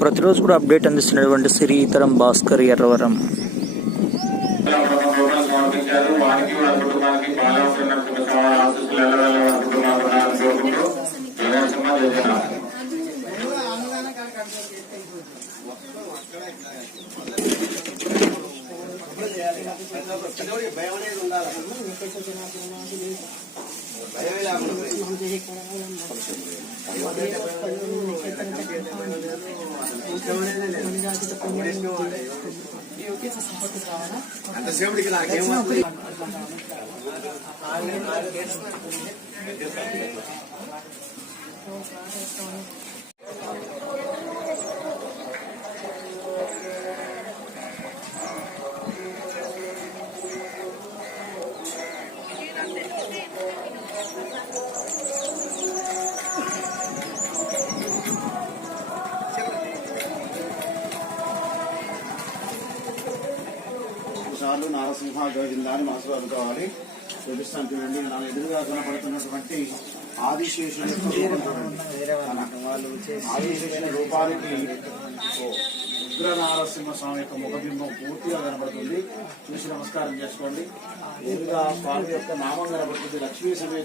ప్రతిరోజు కూడా అప్డేట్ అందిస్తున్నటువంటి శ్రీతరం భాస్కర్ ఎర్రవరం. అంతసేపటికి నాకేమో సార్లు నారసింహ గోవిందాన్ని మనసులో అనుకోవాలి. చూపిస్తాను చూడండి. నా ఎదురుగా కనపడుతున్నటువంటి ఆదిశేషుని ఆదిశేషుని రూపానికి ఉగ్ర నారసింహ స్వామి యొక్క ముఖబింబం పూర్తిగా కనబడుతుంది. చూసి నమస్కారం చేసుకోండి. ఎదురుగా స్వామి యొక్క నామం కనబడుతుంది. లక్ష్మీ సమేత